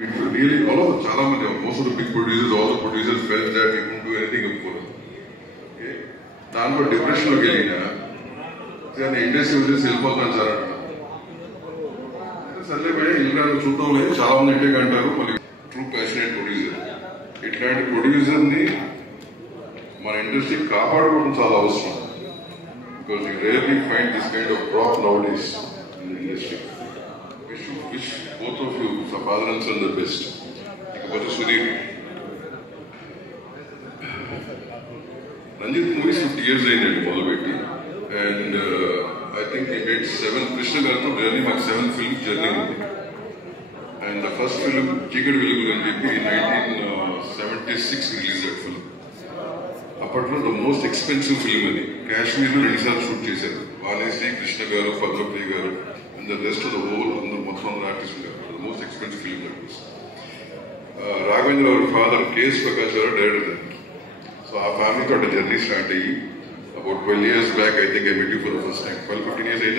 Really, most of the big producers, all the producers felt that we couldn't do anything for them. Okay? Now, for depression, the industry was self true passionate producer. ఇట్లాంటి ప్రొడ్యూసర్ ని మన ఇండస్ట్రీ కాపాడుకోవడం చాలా అవసరం. Because you rarely find this kind of prop nowadays in the industry. We should wish both of you, Sapadran and the best. Sudeep. Ranjit movies 50 years in Molaveti, and I think he made 7. Krishna Gartho journey, like 7 film journey. And the first film, Chicken Village in 1976, released that film. Apart from the most expensive film, Kashmir released shoot chesaru. Valesi, Krishna Garu, Padmapriya Garu, and the rest of the whole Motham artists, the most expensive film that was. Raghavendra, our father, K.S. Prakash, died. So our family got a journey started about 12 years back. I think I met you for the first time. 12-15 years later.